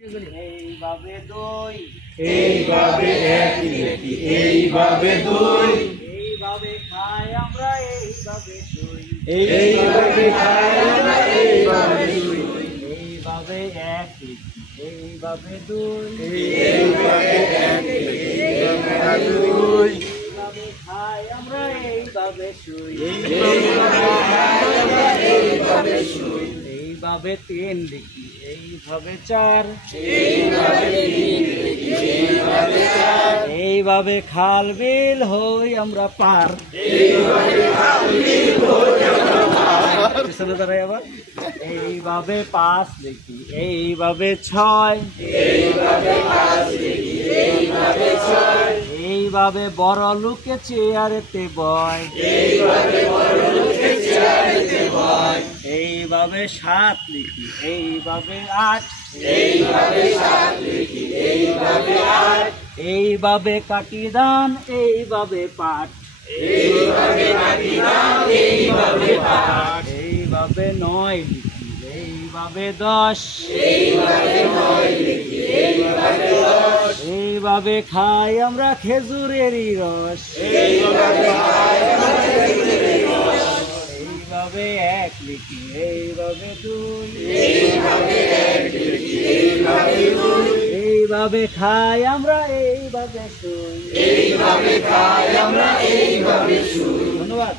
এইভাবে দুই, এইভাবে একই লেখি, এইভাবে দুই, এইভাবে খাই আমরা, এইভাবে শুই, এইভাবে খাই আমরা, এইভাবে শুই, এইভাবে এক লিখি, এইভাবে দুই, এইভাবে একই লেখি, এইভাবে দুই, এইভাবে খাই আমরা, এইভাবে শুই, এইভাবে শুই, এইভাবে তিন লিখি, এইভাবে চার, এইভাবে তিন লেখি, এইভাবে চার, এইভাবে খাল বিল হই আমরা পার। পিছনে দাঁড়াই আবার। এইভাবে পাঁচ লিখি, এইভাবে ছয়, এইভাবে পাঁচ লেখি, এইভাবে ছয়, এইভাবে বড় লোকে চেয়ারেতে বয়, এইভাবে বড় লোকের চেয়ারেতে বয়, এইভাবে সাত লিখি, এইভাবে আট, এইভাবে সাত লিখি, এইভাবে আট, এইভাবে কাটি দান, এইভাবে পাঠ, এইভাবে কাটি দাও, এইভাবে পাঠ, এইভাবে নয় লিখি, এইভাবে দশ, এইভাবে নয় লিখি, এইভাবে দশ, এইভাবে খাই আমরা খেজুরেরই রস, এইভাবে খাই আমরা খেজুরের রস, এইভাবে এক লিখি, এইভাবে দুই, এইভাবে এক লিখি, এইভাবে দুই, এইভাবে খাই আমরা, এইভাবে শুই। এইভাবে খাই আমরা, এইভাবে শুই। ধন্যবাদ।